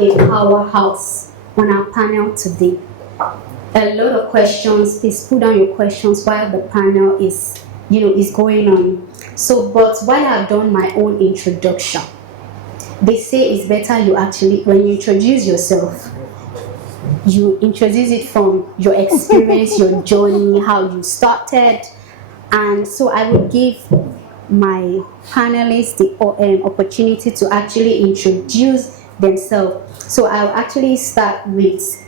have a powerhouse on our panel today. A lot of questions. Please put down your questions while the panel is going on. So, but while I've done my own introduction, they say it's better you actually, when you introduce yourself, you introduce it from your experience, your journey, how you started. And so I will give my panelists the opportunity to actually introduce themselves. So I'll actually start with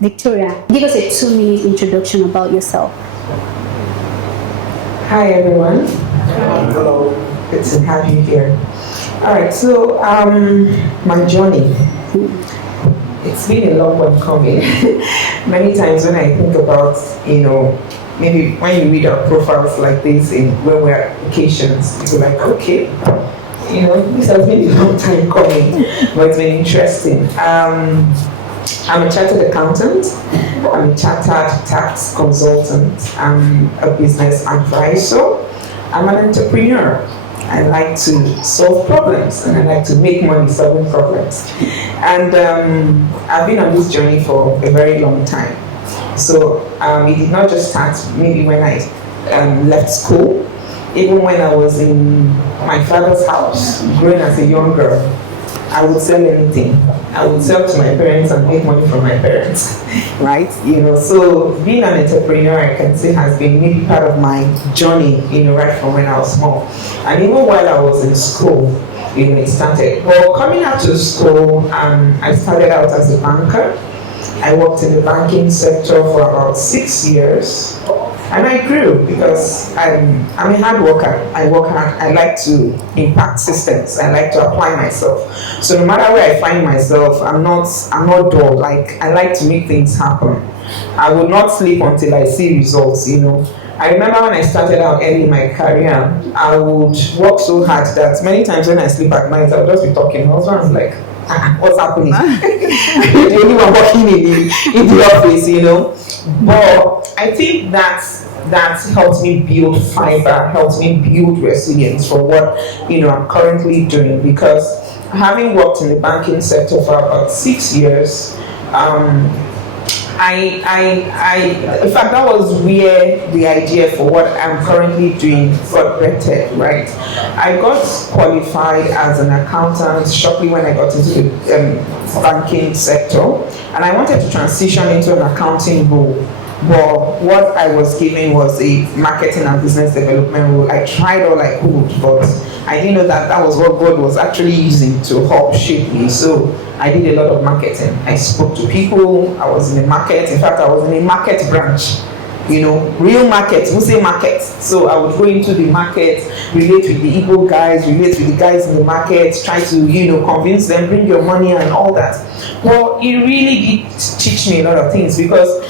Victoria. Give us a 2-minute introduction about yourself. Hi everyone. Hello. Good to have you here. Alright, so my journey. It's been a long one coming. Many times when I think about, maybe when you read our profiles like this when we're at vacations, you're like, okay, this has been a long time coming, but it's been interesting. I'm a chartered accountant, I'm a chartered tax consultant, I'm a business advisor, I'm an entrepreneur. I like to solve problems and I like to make money solving problems. And I've been on this journey for a very long time. So it did not just start maybe when I left school, even when I was in my father's house, growing as a young girl. I would sell anything. I would sell to my parents and make money from my parents, right? So being an entrepreneur, I can say, has been maybe part of my journey, right from when I was small. And even while I was in school, it started. Well, coming out to school, I started out as a banker. I worked in the banking sector for about 6 years. And I grew because I'm a hard worker. I work hard. I like to impact systems. I like to apply myself. So no matter where I find myself, I'm not dull. Like, I like to make things happen. I will not sleep until I see results, I remember when I started out early in my career, I would work so hard that many times when I sleep at night, I would just be talking. My husband was like, what's happening? You're the only one working in the office, But I think that helped me build fiber, helped me build resilience for what I'm currently doing, because having worked in the banking sector for about 6 years, in fact, that was where the idea for what I'm currently doing got vetted, right? I got qualified as an accountant shortly when I got into the banking sector, and I wanted to transition into an accounting role. But what I was given was a marketing and business development role. I tried all I could, but I didn't know that was what God was actually using to help shape me. So I did a lot of marketing. I spoke to people. I was in the market. In fact, I was in a market branch. Real market, we say market. So I would go into the market, relate with the Igwe guys, relate with the guys in the market, try to, convince them, bring your money and all that. Well, it really did teach me a lot of things, because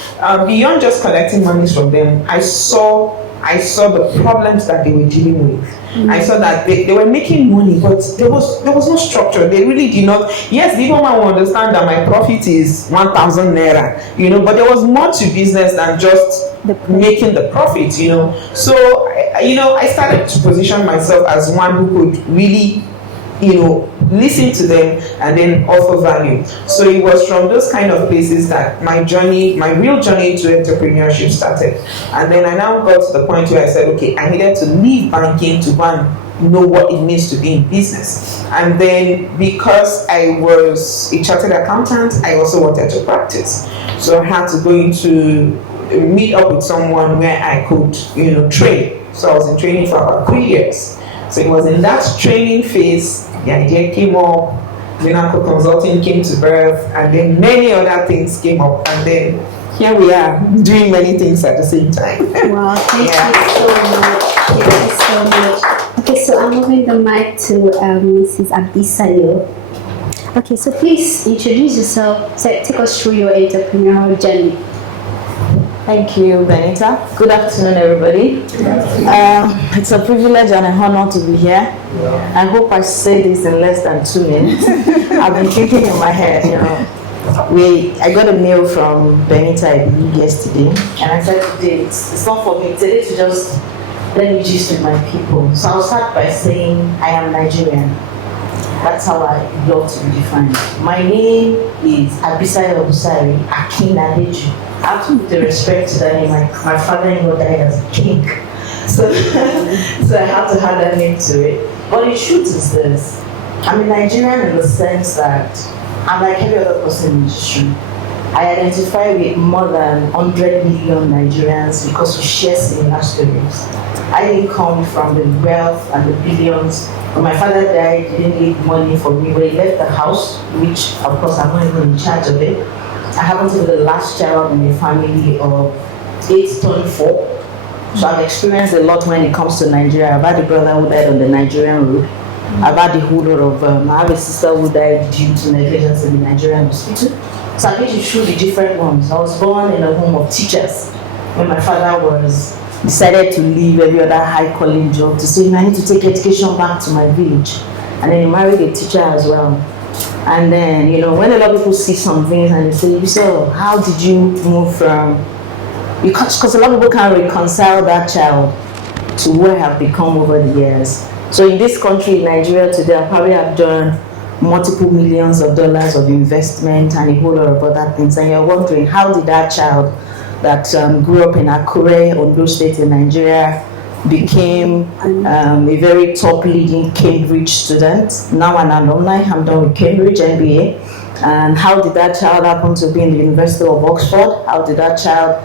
beyond just collecting money from them, I saw the problems that they were dealing with. Mm-hmm. I saw that they were making money, but there was no structure. They really did not. Yes, the people will understand that my profit is 1,000 naira, but there was more to business than just making the profit, So, I started to position myself as one who could really, listen to them and then offer value. So it was from those kind of places that my real journey to entrepreneurship started. And then I now got to the point where I said, okay, I needed to leave banking to go and know what it means to be in business. And then because I was a chartered accountant, I also wanted to practice. So I had to go into meet up with someone where I could, train. So I was in training for about 3 years. So it was in that training phase, the idea came up, Vinakul consulting came to birth, and then many other things came up, and then here we are doing many things at the same time. Wow, thank you so much. Thank you so much. Okay, so I'm moving the mic to Mrs. Abisayo. Okay, so please introduce yourself, take us through your entrepreneurial journey. Thank you, Benita. Good afternoon, everybody. It's a privilege and an honor to be here. I hope I say this in less than 2 minutes. I've been thinking in my head, I got a mail from Benita yesterday, and I said today, it's not for me today to just let me gist with my people. So I'll start by saying I am Nigerian. That's how I love to be defined. My name is Abisayo Busari-Akinnadeju. I have to put the respect to that name. My father-in-law died as a king. So, so I have to add that name to it. But the truth is this. I'm a Nigerian in the sense that I'm like every other person in the industry. I identify with more than 100 million Nigerians because we share similar stories. I didn't come from the wealth and the billions. When my father died, he didn't leave money for me, but he left the house, which of course I'm not even in charge of it. I happen to be the last child in a family of 8 turning 4. So I've experienced a lot when it comes to Nigeria. I've had a brother who died on the Nigerian road. I've had a whole lot of, I have a sister who died due to negligence in the Nigerian hospital. So I've been through the different ones. I was born in a home of teachers. When my father decided to leave every other high calling job to say, I need to take education back to my village. And then he married a teacher as well. And then, when a lot of people see some things and they say, so how did you move from, because a lot of people can't reconcile that child to where I have become over the years. So in this country, in Nigeria today, I probably have done multiple millions of dollars of investment and a whole lot of other things. And you're wondering, how did that child that grew up in Akure, Ondo State in Nigeria, became a very top leading Cambridge student, now an alumni. I'm done with Cambridge MBA. And how did that child happen to be in the University of Oxford? How did that child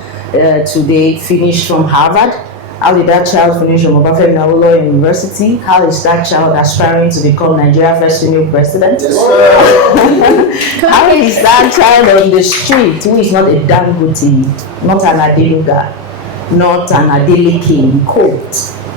today finish from Harvard? How did that child finish from Obafemi Awolowo University? How is that child aspiring to become Nigeria's first female president? Yes, how is that child on the street who is not a Dangote, not an Adenuga, not an Adeleke in court,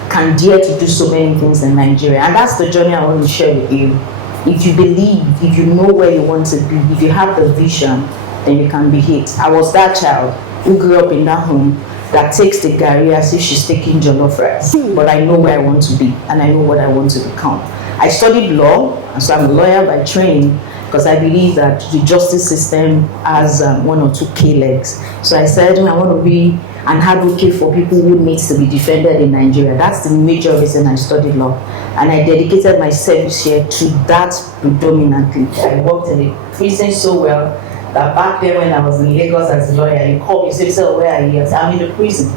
can dare to do so many things in Nigeria? And that's the journey I want to share with you. If you believe, if you know where you want to be, if you have the vision, then you can be hit. I was that child who grew up in that home that takes the garri as if she's taking jollof rice. But I know where I want to be and I know what I want to become. I studied law, and so I'm a lawyer by training because I believe that the justice system has 1 or 2 key legs. So I said I want to be an advocate for people who needs to be defended in Nigeria. That's the major reason I studied law. And I dedicated my service here to that predominantly. I worked in the prison so well that back then when I was in Lagos as a lawyer, you call me, you say, where are you? I say, I'm in the prison.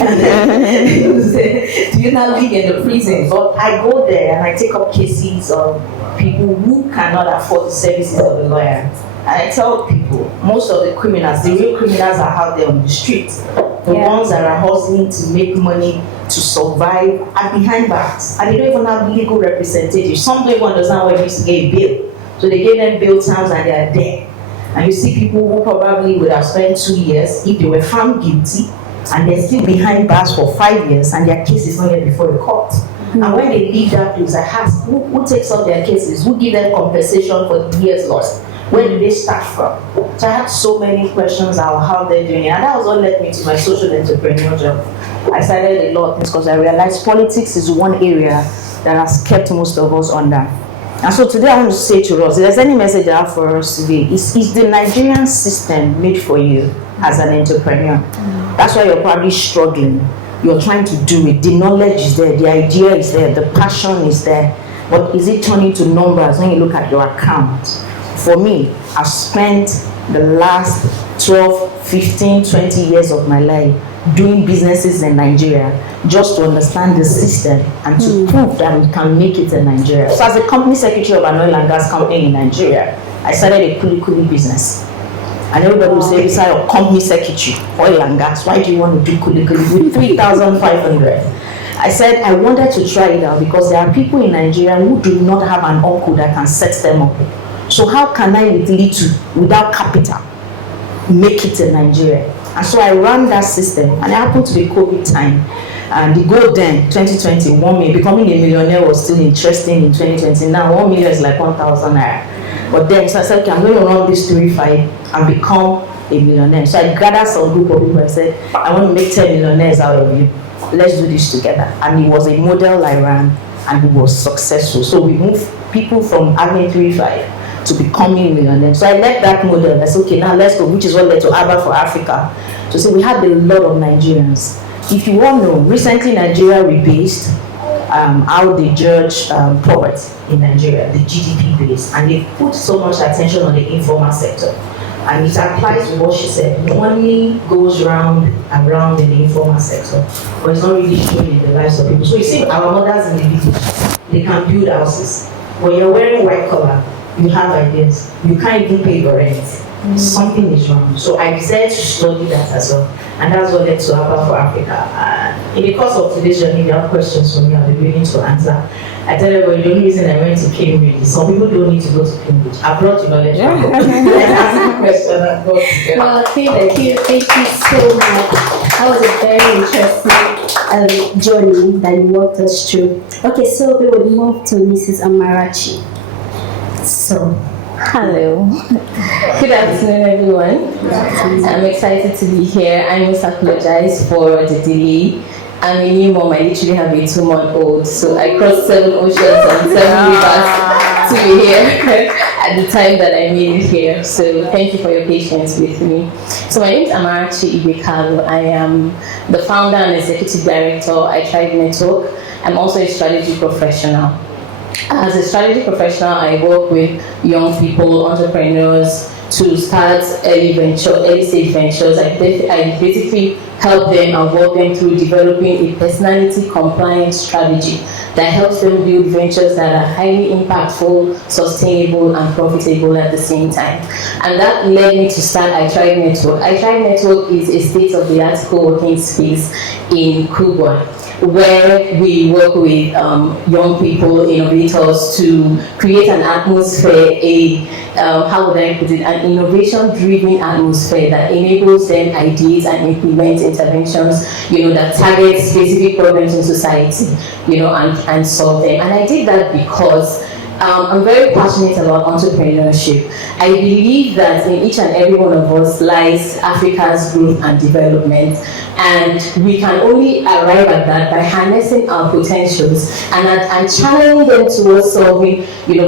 And then you say, do you not live in the prison? But I go there and I take up cases of people who cannot afford the services of the lawyer. And I tell people, most of the criminals, the real criminals are out there on the street. The ones that are hustling to make money, to survive, are behind bars. And they don't even have legal representatives. Some don't even understand why they used to get bail. So they gave them bail terms and they are there. And you see people who probably would have spent 2 years if they were found guilty, and they're still behind bars for 5 years, and their case is not yet before the court. Mm-hmm. And when they leave that place, I ask, who takes up their cases? Who give them compensation for the years lost? Where do they start from? So I had so many questions about how they're doing it, and that was what led me to my social entrepreneur job. I started a lot of things because I realized politics is one area that has kept most of us under. And so today I want to say to us, if there's any message I have for us today, is the Nigerian system made for you as an entrepreneur? That's why you're probably struggling. You're trying to do it. The knowledge is there, the idea is there, the passion is there. But is it turning to numbers when you look at your account? For me, I've spent the last 12, 15, 20 years of my life doing businesses in Nigeria just to understand the system and to prove that we can make it in Nigeria. So as a company secretary of an oil and gas company in Nigeria, I started a kuli business. And everybody will say, Abisayo, company secretary, oil and gas, why do you want to do kuli with 3,500? I said I wanted to try it out because there are people in Nigeria who do not have an uncle that can set them up. So how can I with little, without capital, make it in Nigeria? And so I ran that system, and it happened to be COVID time. And the goal then, 2020, 1 million, becoming a millionaire was still interesting in 2020. Now 1 million is like 1,000 naira. But then, so I said, okay, I'm going to run this 3-5 and become a millionaire. So I gathered some group of people and said, I want to make 10 millionaires out of you. Let's do this together. And it was a model I ran, and it was successful. So we moved people from having 3-5 to becoming millionaires. So I left that model. I said, okay, now let's go, which is what led to Abba for Africa. So we had a lot of Nigerians. If you all know, recently Nigeria rebased. how they judge poverty in Nigeria, the GDP base, and they put so much attention on the informal sector. And it applies to what she said. Money goes round and round in the informal sector, but it's not really shown in the lives of people. So you see, our mothers in the village, they can build houses. When you're wearing white collar, you have ideas. You can't even pay your rent. Something is wrong. So I decided to study that as well. And that's what led to Abba for Africa. In the course of today's journey, if you have questions for me, I'll be willing to answer. I tell you, the only reason I went to Cambridge, some people don't need to go to Cambridge. I brought you knowledge. Ask a question and go to Well, thank you so much. That was a very interesting journey that you walked us through. Okay, so we will move to Mrs. Amarachi. So, hello. Good afternoon, everyone. I'm excited to be here. I must apologize for the delay. I'm a new mom. I literally have a 2-month-old, so I crossed 7 oceans and 7 rivers to be here at the time that I made it here. So thank you for your patience with me. So my name is Amarachi Igwe. I am the founder and executive director of iThrive Network. I'm also a strategy professional. As a strategy professional, I work with young people, entrepreneurs, to start early stage ventures. I basically help them and walk them through developing a personality compliant strategy that helps them build ventures that are highly impactful, sustainable, and profitable at the same time. And that led me to start iThrive Network. iThrive Network is a state-of-the-art co-working space in Kubwa, where we work with young people, innovators, to create an atmosphere, how would I put it, an innovation-driven atmosphere that enables them ideas and implement interventions, that target specific problems in society, and solve them. And I did that because I'm very passionate about entrepreneurship. I believe that in each and every one of us lies Africa's growth and development, and we can only arrive at that by harnessing our potentials and channeling them towards solving,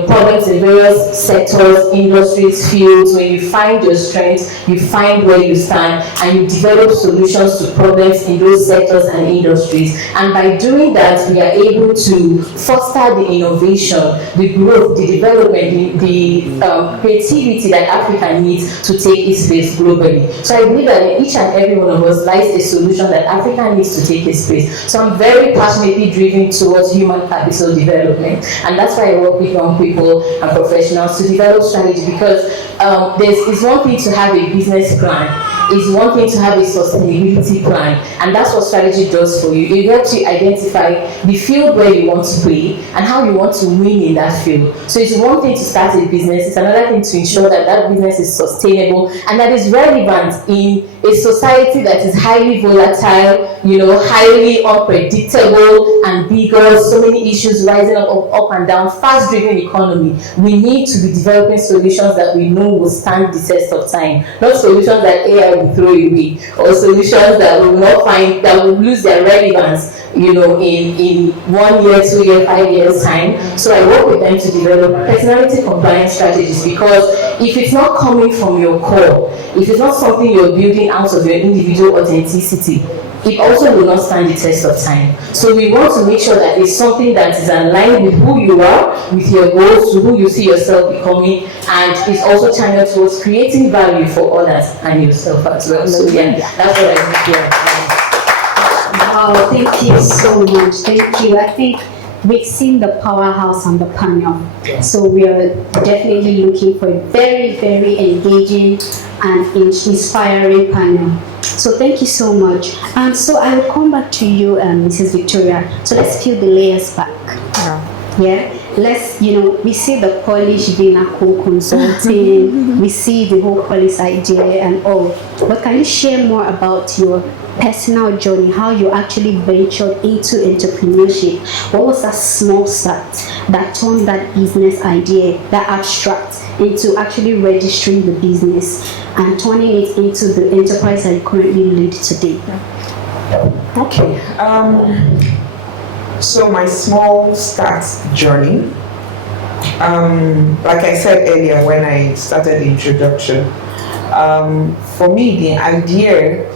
problems in various sectors, industries, fields. When you find your strengths, you find where you stand, and you develop solutions to problems in those sectors and industries. And by doing that, we are able to foster the innovation, the growth, the development, the creativity that Africa needs to take its place globally. So I believe that in each and every one of us lies a solution that Africa needs to take its place. So I'm very passionately driven towards human capital development, and that's why I work with young people and professionals to develop strategy, because it's one thing to have a business plan, it's one thing to have a sustainability plan, and that's what strategy does for you. It helps you identify the field where you want to play and how you want to win in that field. So it's one thing to start a business, it's another thing to ensure that that business is sustainable and that is relevant in a society that is highly volatile, highly unpredictable and bigger, so many issues rising up and down, fast-driven economy. We need to be developing solutions that we know will stand the test of time, not solutions that AI will throw away, or solutions that we will not find, that will lose their relevance, in 1 year, 2 years, 5 years time. So I work with them to develop personality compliance strategies, because if it's not coming from your core, if it's not something you're building out of your individual authenticity, it also will not stand the test of time. So we want to make sure that it's something that is aligned with who you are, with your goals, to who you see yourself becoming, and it's also channeled towards creating value for others and yourself as well. So yeah, that's what I do here. Wow, thank you so much. Thank you. I think we've seen the powerhouse on the panel. So we are definitely looking for a very, very engaging and inspiring panel. So thank you so much. So I will come back to you, Mrs. Victoria. So let's peel the layers back. Yeah. Let's, we see the Polish Vinakul consulting, we see the whole Polish idea and all. But can you share more about your personal journey, how you actually ventured into entrepreneurship? What was that small start that turned that business idea, that abstract, into actually registering the business and turning it into the enterprise that you currently lead today? Okay. So my small start journey, like I said earlier when I started the introduction, for me the idea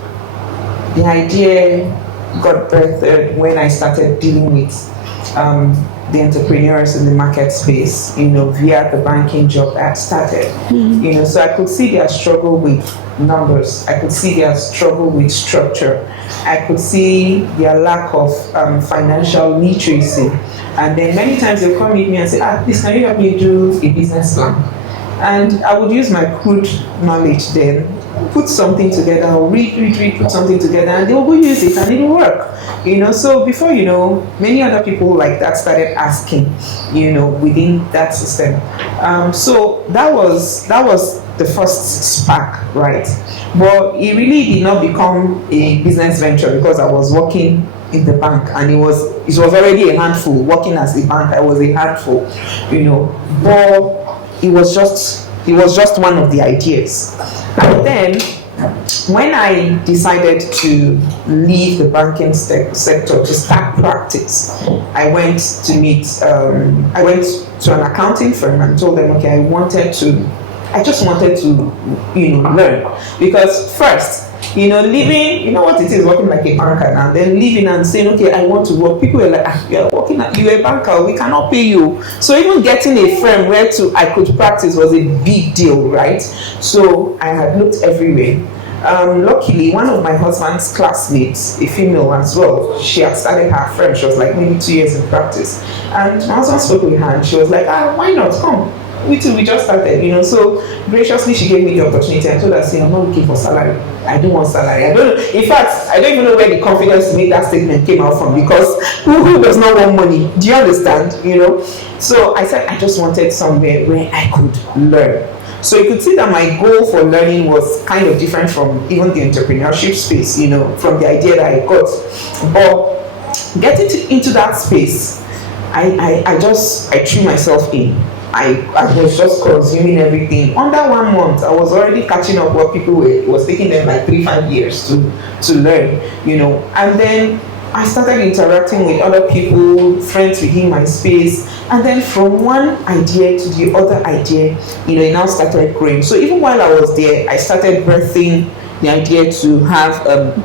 got birthed when I started dealing with the entrepreneurs in the market space, via the banking job that started. So I could see their struggle with numbers. I could see their struggle with structure. I could see their lack of financial literacy. And then many times they'll come meet me and say, please, can you help me do a business plan? And I would use my crude knowledge then, put something together, or read, put something together, and they'll go use it and it'll work. So before many other people like that started asking, within that system. So that was the first spark, right? But it really did not become a business venture because I was working in the bank, and it was already a handful. Working as a bank, I was a handful, but it was just one of the ideas. And then when I decided to leave the banking sector to start practice, I went to an accounting firm and told them, okay, I just wanted to learn. Because first, leaving, what it is, working like a banker now, then leaving and saying, okay, I want to work. People were like, you're a banker, we cannot pay you. So even getting a firm where I could practice was a big deal, right? So I had looked everywhere. Luckily, one of my husband's classmates, a female as well, she had started her firm. She was like maybe 2 years in practice. And my husband spoke with her and she was like, why not? Come. We just started, So graciously, she gave me the opportunity. I told her, I'm not looking for salary. I don't want salary. I don't know. In fact, I don't even know where the confidence to make that statement came out from, because who does not want money? Do you understand? So I said I just wanted somewhere where I could learn. So you could see that my goal for learning was kind of different from even the entrepreneurship space, from the idea that I got. But getting into that space, I threw myself in. I was just consuming everything. Under 1 month, I was already catching up what people were. It was taking them like 3-5 years to learn, And then I started interacting with other people, friends within my space. And then from one idea to the other idea, it now started growing. So even while I was there, I started birthing the idea to have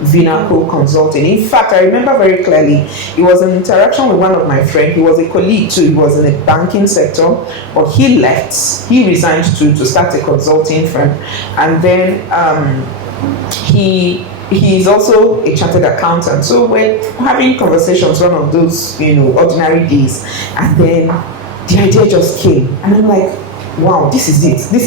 Vinakul consulting. In fact, I remember very clearly, it was an interaction with one of my friends. He was a colleague too. He was in the banking sector, but he left. He resigned to start a consulting firm. And then he is also a chartered accountant. So we're having conversations one of those, ordinary days. And then the idea just came. And I'm like, wow, this is it. When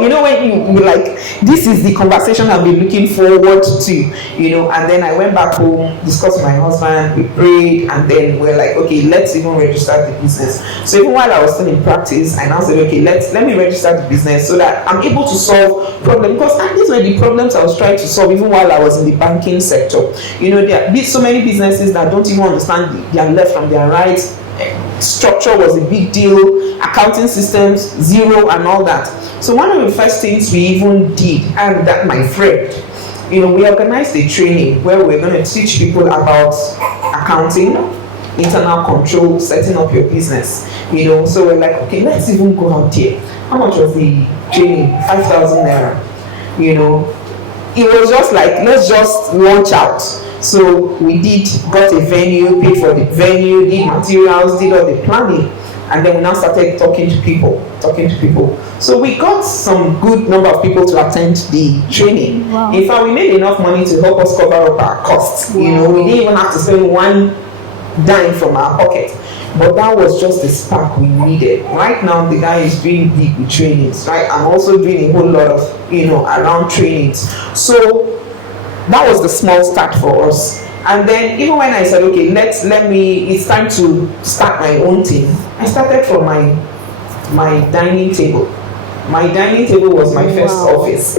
you like, this is the conversation I've been looking forward to, and then I went back home, discussed with my husband, we prayed, and then we're like, okay, let's even register the business. So even while I was still in practice, I now said, okay, let me register the business so that I'm able to solve problems, because these were the problems I was trying to solve even while I was in the banking sector. There are so many businesses that don't even understand their left from their right. Structure was a big deal, accounting systems zero, and all that. So one of the first things we even did, and that my friend, we organized a training where we're going to teach people about accounting, internal control, setting up your business. So we're like, okay, let's even go out there. How much was the training? 5,000 naira. It was just like, let's just launch out. So we got a venue, paid for the venue, did materials, did all the planning, and then we now started talking to people. So we got some good number of people to attend the training. Wow. In fact, we made enough money to help us cover up our costs. Wow. We didn't even have to spend one dime from our pocket. But that was just the spark we needed. Right now, the guy is doing big with trainings, right? I'm also doing a whole lot of, around trainings. So that was the small start for us. And then even when I said, okay, it's time to start my own thing, I started from my dining table. My dining table was my first office.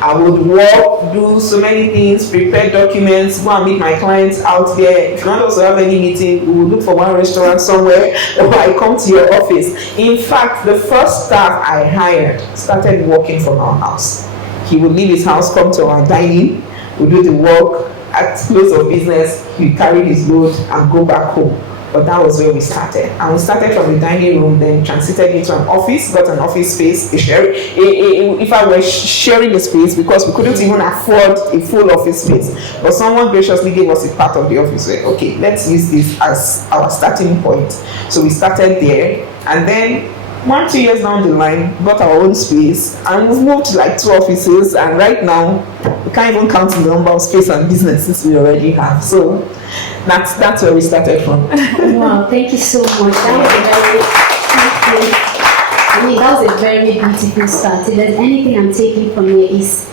I would work, do so many things, prepare documents, go and meet my clients out there. If you want also have any meeting, we would look for one restaurant somewhere, or I come to your office. In fact, the first staff I hired started working from our house. He would leave his house, come to our dining, we do the work. At close of business, he carried his load and go back home. But that was where we started. And we started from the dining room, then transited into an office, got an office space, if I were sharing a space, because we couldn't even afford a full office space. But someone graciously gave us a part of the office where, okay, let's use this as our starting point. So we started there, and then 1-2 years down the line, got our own space, and we've moved to like 2 offices, and right now we can't even count the number of space and businesses we already have. So that's where we started from. Wow, thank you so much. That was a very beautiful start. If there's anything I'm taking from here is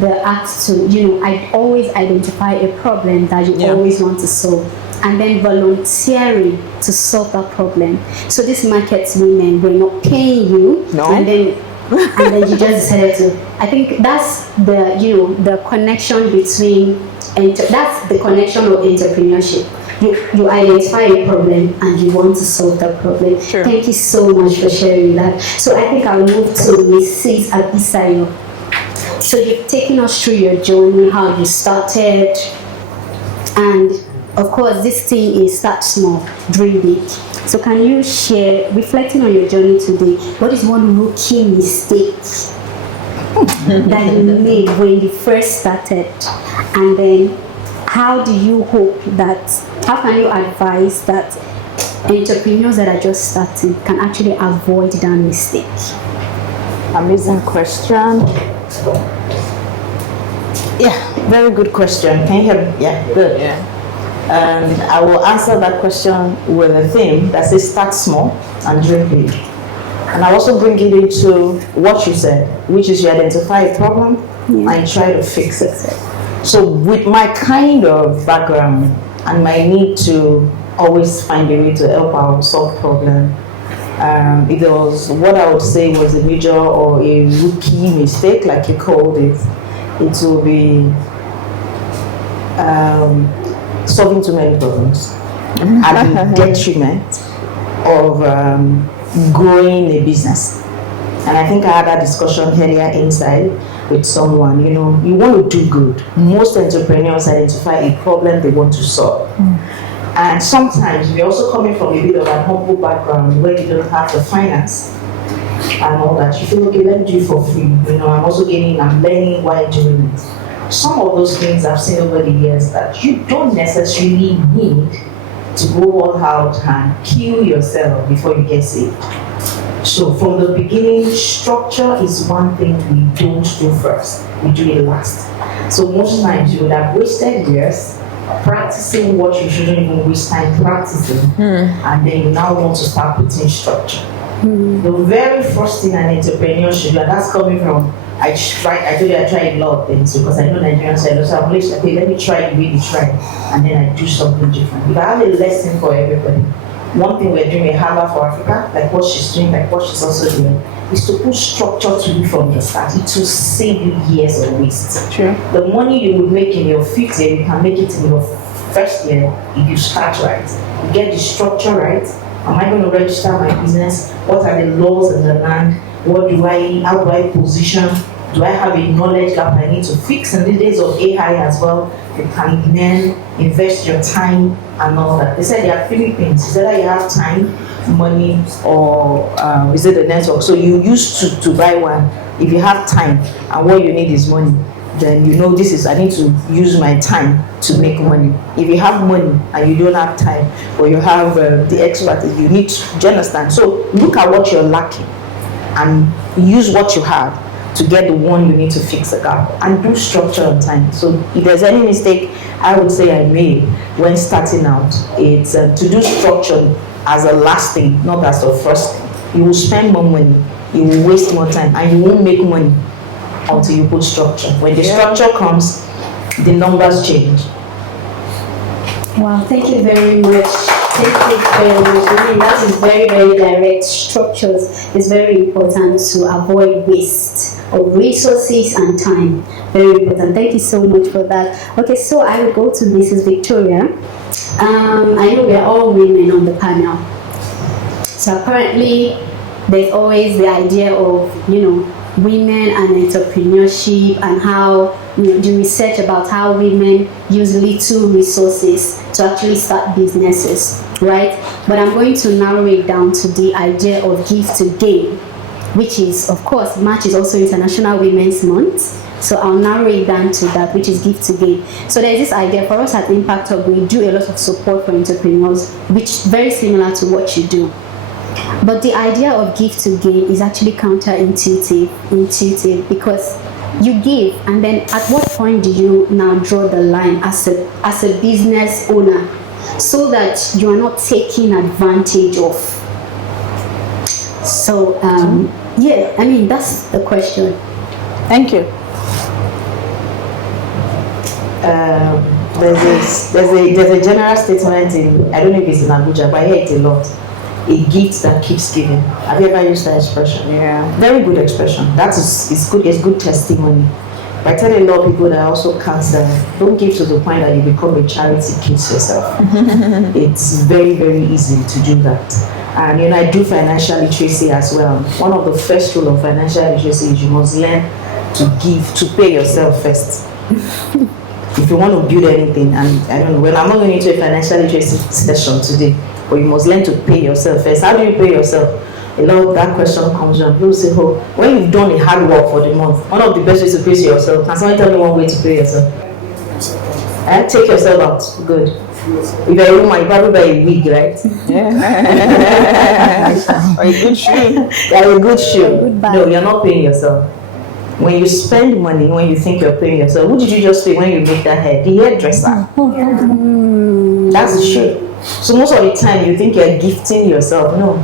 the act to, I always identify a problem that you always want to solve, and then volunteering to solve that problem. So these market women were not paying you, and then you just decided to. I think that's the connection between, and that's the connection of entrepreneurship. You identify a problem and you want to solve that problem. Sure. Thank you so much for sharing that. So I think I'll move to Mrs. Abisayo. So you've taken us through your journey, how you started, and of course this thing is start small, dream big. So can you share, reflecting on your journey today, what is one rookie mistake that you made when you first started, and then how do you hope that, how can you advise that entrepreneurs that are just starting can actually avoid that mistake? Amazing question. Yeah, very good question. Can you hear me? Yeah, good. Yeah. And I will answer that question with a theme that says start small and dream big. And I also bring it into what you said, which is you identify a problem and try to fix it. So with my kind of background and my need to always find a way to help out, solve problem, if there was what I would say was a major or a rookie mistake, like you called it, it will be solving too many problems at the detriment of growing a business. And I think I had that discussion earlier inside with someone. You want to do good. Most entrepreneurs identify a problem they want to solve. And sometimes we're also coming from a bit of an humble background where you don't have the finance and all that. You feel, okay, let me do it for free. I'm also I'm learning while doing it. Some of those things I've seen over the years that you don't necessarily need to go all out and kill yourself before you get saved. So from the beginning, structure is one thing we don't do first, we do it last. So most times you would have wasted years practicing what you shouldn't even waste time practicing, and then you now want to start putting structure. The very first thing an entrepreneur should do, and that's coming from, I told you I tried a lot of things because I know Nigerians say, so I'm like, okay, let me try the way you try, and then I do something different. If I have a lesson for everybody, one thing we're doing with Harvard for Africa, like what she's doing, like what she's also doing, is to put structure to you from the start. It will save you years of waste. Sure. The money you would make in your fifth year, you can make it in your first year if you start right. You get the structure right. Am I going to register my business? What are the laws in the land? How do I position? Do I have a knowledge gap I need to fix? In the days of AI as well, you can then invest your time and all that. They said there are 3 things. Is either you have time, money, or is it the network? So you used to buy one. If you have time and what you need is money, then I need to use my time to make money. If you have money and you don't have time, or you have the expertise, you need to, do you understand? So look at what you're lacking and use what you have to get the one you need to fix the gap, and do structure on time. So if there's any mistake I would say I made when starting out, it's to do structure as a last thing, not as the first thing. You will spend more money, you will waste more time, and you won't make money until you put structure. When the structure comes, the numbers change. Wow, thank you very much. Thank you very much. I mean, that is very, very direct. Structures is very important to avoid waste of resources and time. Very important. Thank you so much for that. Okay, so I will go to Mrs. Victoria. I know we are all women on the panel. So apparently, there's always the idea of, women and entrepreneurship and how, the research about how women use little resources to actually start businesses, right? But I'm going to narrow it down to the idea of give to gain, which is, of course, March is also International Women's Month. So I'll narrow it down to that, which is give to gain. So there's this idea for us at Impact Hub, we do a lot of support for entrepreneurs, which very similar to what you do. But the idea of give to gain is actually intuitive, because you give, and then at what point do you now draw the line as a business owner, so that you are not taking advantage of? So yeah, I mean, that's the question. Thank you. There's a general statement in, I don't know if it's in Abuja, but I hear it a lot. A gift that keeps giving. Have you ever used that expression? Yeah. Very good expression. That is, it's good. It's good testimony. But I tell a lot of people that also cancer, don't give to the point that you become a charity case yourself. It's very, very easy to do that. And I do financial literacy as well. One of the first rule of financial literacy is you must learn to give, to pay yourself first. If you want to build anything, and I don't know, well, I'm not going into a financial literacy session today, but you must learn to pay yourself first. How do you pay yourself? A lot of that question comes on. People say, oh, when you've done a hard work for the month, one of the best ways to pay yourself, can someone tell me one way to pay yourself? Take yourself out. Good. If you're a woman, you probably buy a wig, right? Or a good shoe. Yeah, a good shoe. No, you're not paying yourself. When you spend money, when you think you're paying yourself, who did you just pay when you make that hair? The hairdresser. That's the shoe. So most of the time, you think you're gifting yourself. No.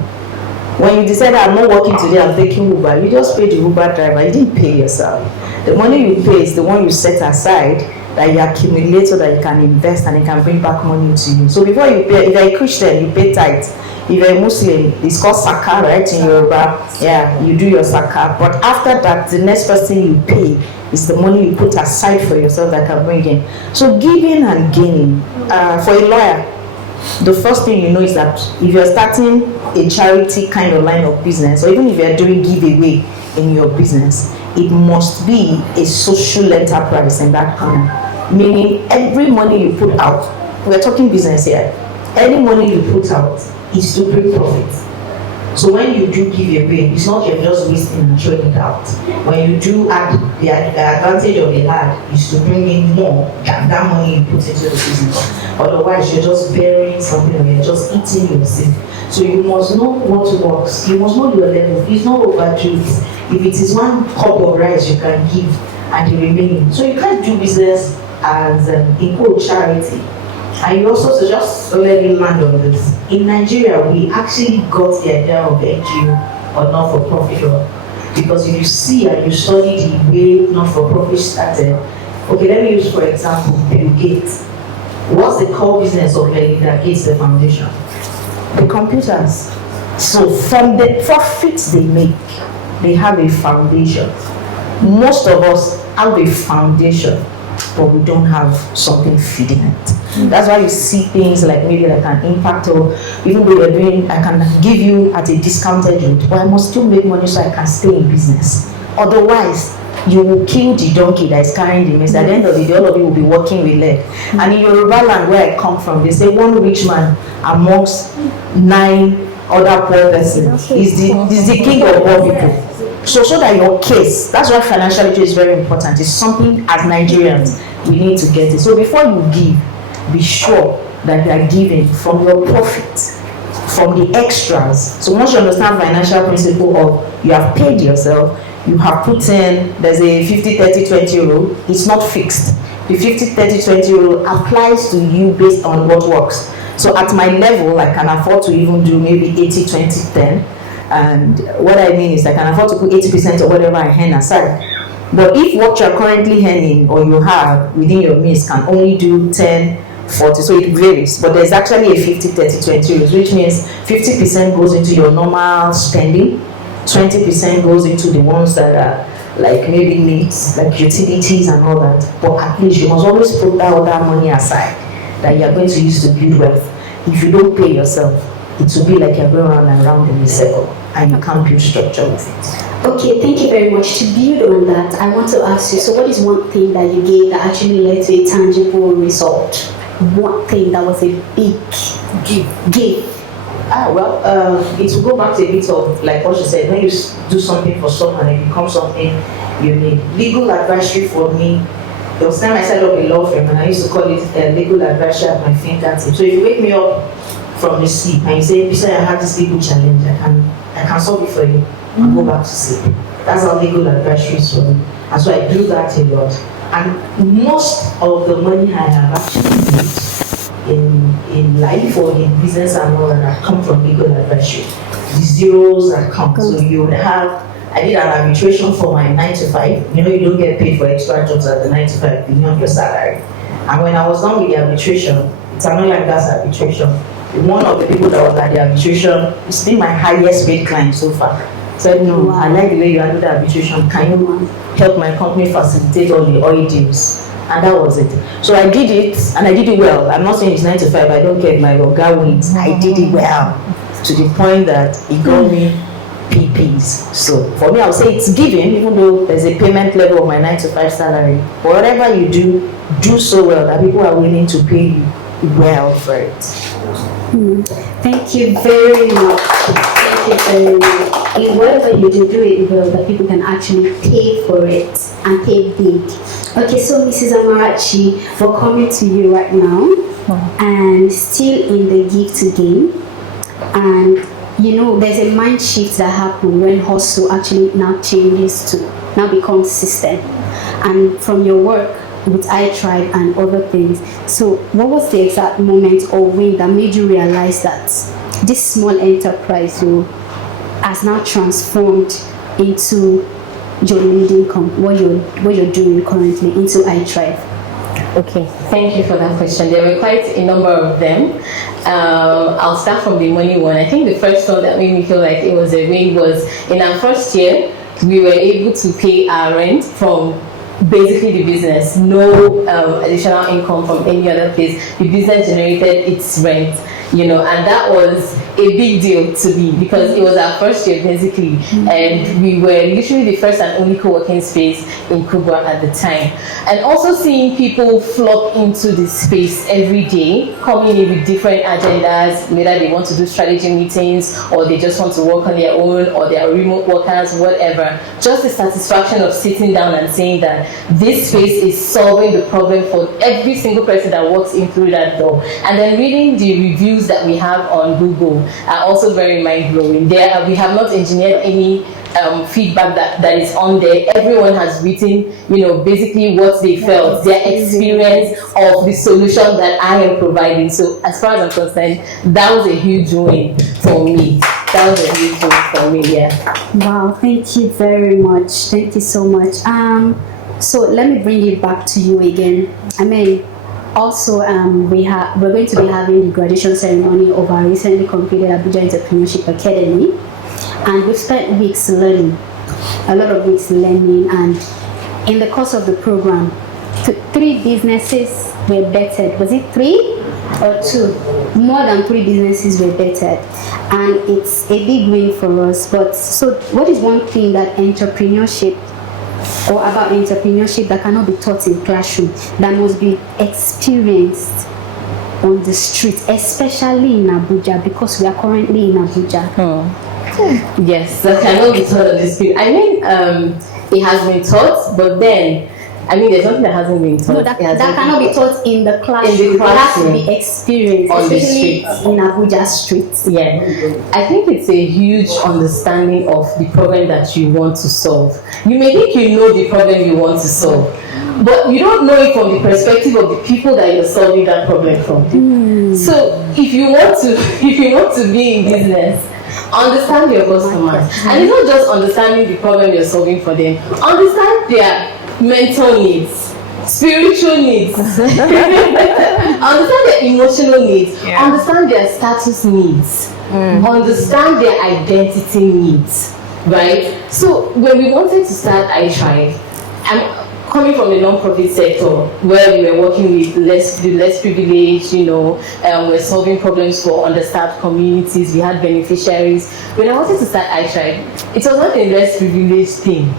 When you decide, I'm not working today, I'm taking Uber, you just paid the Uber driver, you didn't pay yourself. The money you pay is the one you set aside that you accumulate so that you can invest and it can bring back money to you. So before you pay, if you're a Christian, you pay tithe. If you're a Muslim, it's called Saka, right? In Yoruba, yeah, you do your Saka. But after that, the next person you pay is the money you put aside for yourself that can bring in. So giving and gaining, for a lawyer, the first thing you know is that if you're starting a charity kind of line of business, or even if you're doing giveaway in your business, it must be a social enterprise in that corner. Meaning every money you put out, we're talking business here, any money you put out is to bring profit. So when you do give away, it's not you're just wasting and throwing it out. When you do add, the advantage of the ad is to bring in more than that money you put into the business. Otherwise, you're just burying something or you're just eating yourself. So you must know what works. You must know your level. Please don't overdo it. If it is 1 cup of rice you can give and the remaining. So you can't do business as equal charity. And you also, so just let me land on this. In Nigeria, we actually got the idea of NGO or not-for-profit law. Because if you see and you study the way not-for-profit started, okay, let me use for example Bill Gates. What's the core business of Melinda Gates, the foundation? The computers. So from the profits they make, they have a foundation. Most of us have a foundation, but we don't have something feeding it. That's why you see things like maybe like an impact, or even though you're doing, I can give you at a discounted rate, but I must still make money so I can stay in business. Otherwise, you will kill the donkey that is carrying the maize. At the end of the day, all of you will be working with lead. And in Yoruba land, where I come from, they say one rich man amongst 9 other poor persons is the king of poor people. So that your case, that's why financial literacy is very important. It's something as Nigerians we need to get it. So before you give, be sure that you are giving from your profit, from the extras. So once you understand financial principle of you have paid yourself, you have put in, there's a 50-30-20 rule. It's not fixed. The 50-30-20 rule applies to you based on what works. So at my level, I can afford to even do maybe 80-20-10. And what I mean is I can afford to put 80% of whatever I earn aside. But if what you're currently earning or you have within your means can only do 10-40, so it varies. But there's actually a 50-30-20 rule, which means 50% goes into your normal spending, 20% goes into the ones that are like maybe needs, like utilities and all that. But at least you must always put that other money aside that you're going to use to build wealth. If you don't pay yourself, it will be like you're going round and round in a circle, and you can't build structure with it. Okay, thank you very much. To build on that, I want to ask you, so what is one thing that you gave that actually led to a tangible result? One thing that was a big give. It will go back to a bit of like what you said. When you do something for someone, it becomes something you need. Legal advisory for me. There was time I set up a law firm, and I used to call it legal advisory at my fingertips. So if you wake me up from the sleep and you say, "Abisayo, I have this legal challenge. I can solve it for you," and go back to sleep. That's how legal advisory is for me. And so I do that a lot. And most of the money I have actually made in life or in business and all that come from legal advisory. The zeros that come. So you would have, I did an arbitration for my 9 to 5. You know, you don't get paid for extra jobs at the 9 to 5, you know your salary. And when I was done with the arbitration, it's an oil and gas arbitration. One of the people that was at the arbitration, it's been my highest paid client so far. Said, no, wow. I like the way you handle the arbitration. Can you help my company facilitate all the oil deals? And that was it. So I did it, and I did it well. I'm not saying it's 9 to 5. I don't get my Oga wins. I did it well to the point that it got me PPs. So for me, I would say it's giving, even though there's a payment level of my 9 to 5 salary. But whatever you do so well that people are willing to pay you well for it. Thank you very much. Thank you very much. In whatever you do it well, that people can actually pay for it and pay big. Okay, so Mrs. Amarachi, we're coming to you right now, and still in the give to gain. And you know, there's a mind shift that happens when hustle actually now changes to now becomes system. And from your work with iThrive and other things, so what was the exact moment or when that made you realize that this small enterprise has now transformed into your leading what you're doing currently into iThrive? Okay, thank you for that question. There were quite a number of them. I'll start from the money one. I think the first one that made me feel like it was a win was in our first year, we were able to pay our rent from basically the business. No additional income from any other place. The business generated its rent, you know, and that was a big deal to me because it was our first year basically, and we were literally the first and only co-working space in Kubwa at the time. And also seeing people flock into this space every day, coming in with different agendas, whether they want to do strategy meetings or they just want to work on their own or they are remote workers, whatever. Just the satisfaction of sitting down and saying that this space is solving the problem for every single person that walks in through that door. And then reading the reviews that we have on Google are also very mind-blowing. There, we have not engineered any feedback that is on there. Everyone has written, you know, basically what they felt, their experience of the solution that I am providing. So as far as I'm concerned, that was a huge win for me. That was a huge win for me, yeah. Wow, thank you very much. Thank you so much. So let me bring it back to you again. I mean, also, we're going to be having the graduation ceremony of our recently completed Abuja Entrepreneurship Academy, and we spent weeks learning, a lot of weeks learning, and in the course of the program, 3 businesses were bettered. Was it 3 or 2? More than 3 businesses were bettered, and it's a big win for us. But so, what is one thing that entrepreneurship or about entrepreneurship that cannot be taught in classroom, that must be experienced on the street, especially in Abuja, because we are currently in Abuja? Yes, that cannot be taught on the street. I mean, it has been taught, but then, I mean, there's something that hasn't been taught. No, that cannot be taught in the classroom. It has to be experienced, on especially in Abuja streets. Yeah, I think it's a huge understanding of the problem that you want to solve. You may think you know the problem you want to solve, but you don't know it from the perspective of the people that you're solving that problem from. So if you want to be in business, understand your customers, and it's not just understanding the problem you're solving for them. Understand their mental needs, spiritual needs, understand their emotional needs, understand their status needs, understand their identity needs, right? So when we wanted to start iThrive, coming from the non-profit sector where we were working with the less privileged, we're solving problems for underserved communities, we had beneficiaries. When I wanted to start iThrive, it was not a less privileged thing.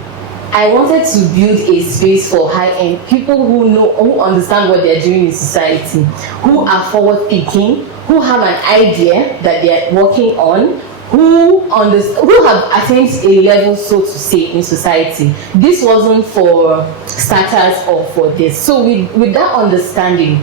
I wanted to build a space for high-end people who understand what they're doing in society, who are forward-thinking, who have an idea that they're working on, who have attained a level, so to say, in society. This wasn't for starters or for this. So with that understanding,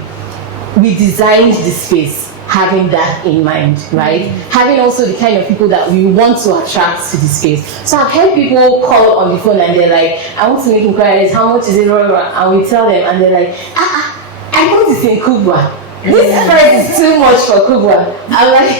we designed the space having that in mind, right? Having also the kind of people that we want to attract to the space. So I've heard people call on the phone and they're like, I want to make inquiries, how much is it? And we tell them and they're like, I thought it's in Kubwa. This price is too much for Kubwa. I'm like,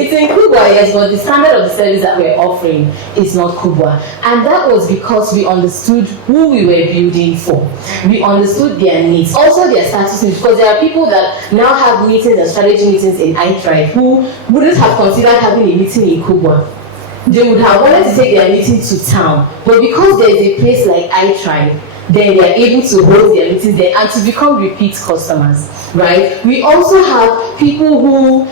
it's in Kubwa, yes, but the standard of the service that we're offering is not Kubwa. And that was because we understood who we were building for. We understood their needs, also their status needs, because there are people that now have meetings and strategy meetings in iThrive who wouldn't have considered having a meeting in Kubwa. They would have wanted to take their meeting to town, but because there is a place like iThrive, then they are able to hold their meetings there and to become repeat customers, right? We also have people who,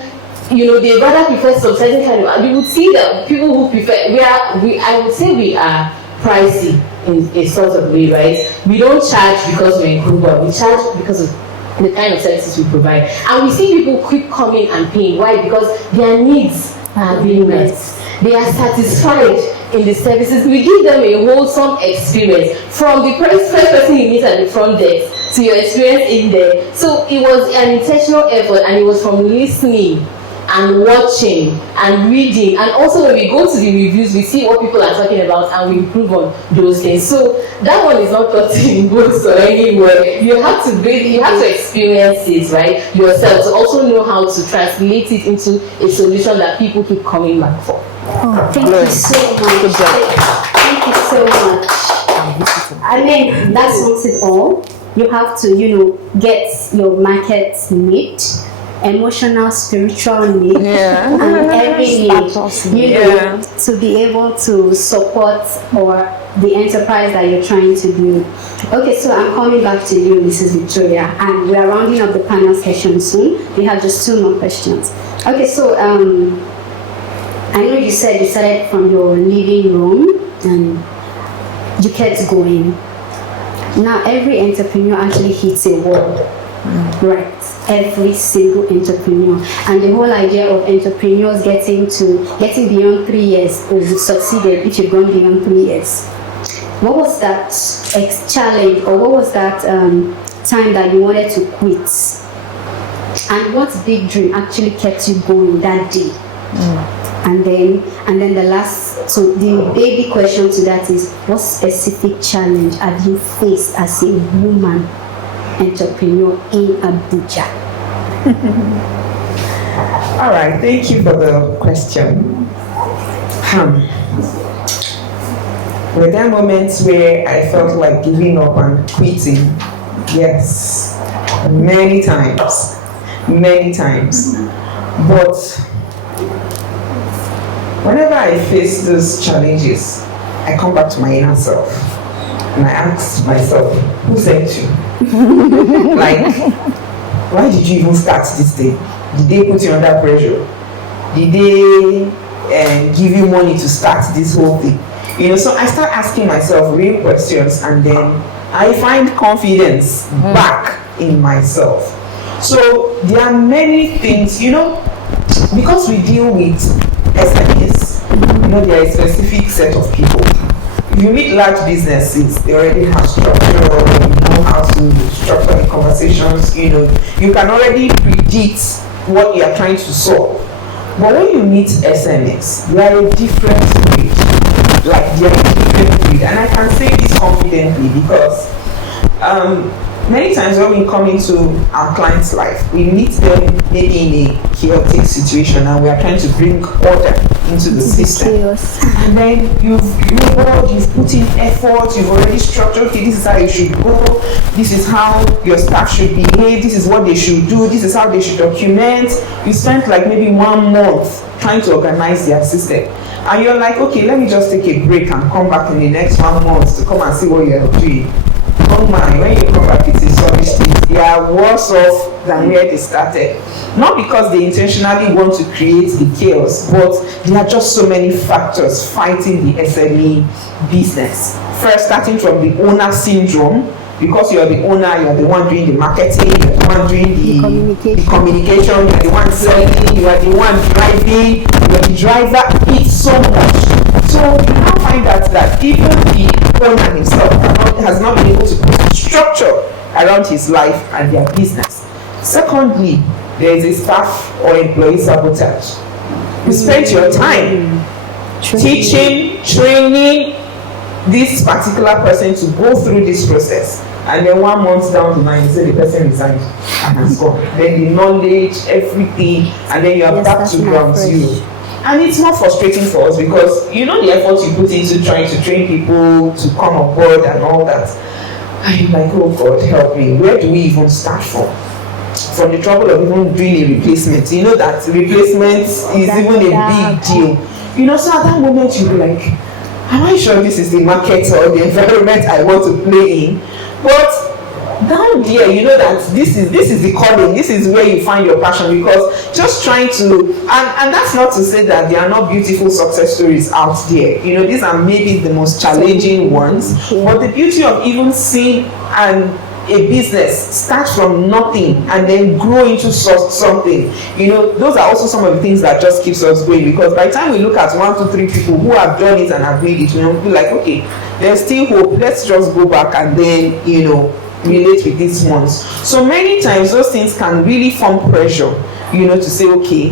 they rather prefer some certain kind of, you would see that people who prefer, I would say we are pricey in a sort of way, right? We don't charge because we're in Kubwa, we charge because of the kind of services we provide. And we see people keep coming and paying. Why? Because their needs are being met. They are satisfied in the services. We give them a wholesome experience from the first person you meet at the front desk to your experience in there. So it was an intentional effort, and it was from listening and watching and reading, and also when we go to the reviews, we see what people are talking about and we improve on those things. So that one is not taught in books or anywhere. You have to experience it, right, yourself, to also know how to translate it into a solution that people keep coming back for. Oh, thank you so much. Thank you so much. I mean, that sums it all. You have to, get your market need, emotional, spiritual need, and every need, to be able to support or the enterprise that you're trying to build. Okay, so I'm coming back to you, Mrs. Victoria, and we are rounding up the panel session soon. We have just 2 more questions. Okay, so I know you said you started from your living room and you kept going. Now every entrepreneur actually hits a wall, right? Every single entrepreneur. And the whole idea of entrepreneurs getting beyond 3 years, or you succeeded if you've gone beyond 3 years. What was that challenge, or what was that time that you wanted to quit? And what big dream actually kept you going that day? And then the last, so the baby question to that is, what specific challenge have you faced as a woman entrepreneur in Abuja? All right, thank you for the question. Were there moments where I felt like giving up and quitting? Yes, many times. But whenever I face those challenges, I come back to my inner self and I ask myself, who sent you? Like, why did you even start this thing? Did they put you under pressure? Did they give you money to start this whole thing? So I start asking myself real questions, and then I find confidence back in myself. So there are many things, because we deal with SMEs, there is a specific set of people. If you meet large businesses, they already have structure, know how to structure the conversations, you can already predict what you are trying to solve. But when you meet SMEs, they are a different breed. And I can say this confidently because many times when we come into our client's life, we meet them maybe in a chaotic situation and we are trying to bring order into the system. And then you've put in effort, you've already structured, okay, this is how you should go, this is how your staff should behave, this is what they should do, this is how they should document. You spent like maybe 1 month trying to organize their system. and you're like, okay, let me just take a break and come back in the next 1 month to come and see what you're doing. Oh my, when you come back, it is rubbish. They are worse off than where they started. Not because they intentionally want to create the chaos, but there are just so many factors fighting the SME business. First, starting from the owner syndrome, because you're the owner, you're the one doing the marketing, you're the one doing the communication, you're the one selling, you are the one driving, you're the driver. It's so much. So you now find that even the owner himself has not been able to put structure around his life and their business. Secondly, there is a staff or employee sabotage. You spent your time teaching, training this particular person to go through this process, and then 1 month down the line, you say the person resigned and has gone. Then the knowledge, everything, and then you are back to ground zero. And it's more frustrating for us because you know the effort you put into trying to train people to come on board and all that. And you're like, oh God, help me. Where do we even start from? From the trouble of even doing a replacement. You know that replacement is even a big deal. You know, so at that moment you'll be like, am I sure this is the market or the environment I want to play in? But down there, you know that this is the calling, this is where you find your passion, because just trying to, and that's not to say that there are not beautiful success stories out there. You know, these are maybe the most challenging ones, but the beauty of even seeing a business start from nothing and then grow into something, you know, those are also some of the things that just keeps us going, because by the time we look at 1, 2, 3 people who have done it and have made it, we'll be like, okay, there's still hope, let's just go back and then, you know, relate with these ones. So many times those things can really form pressure, you know, to say, okay,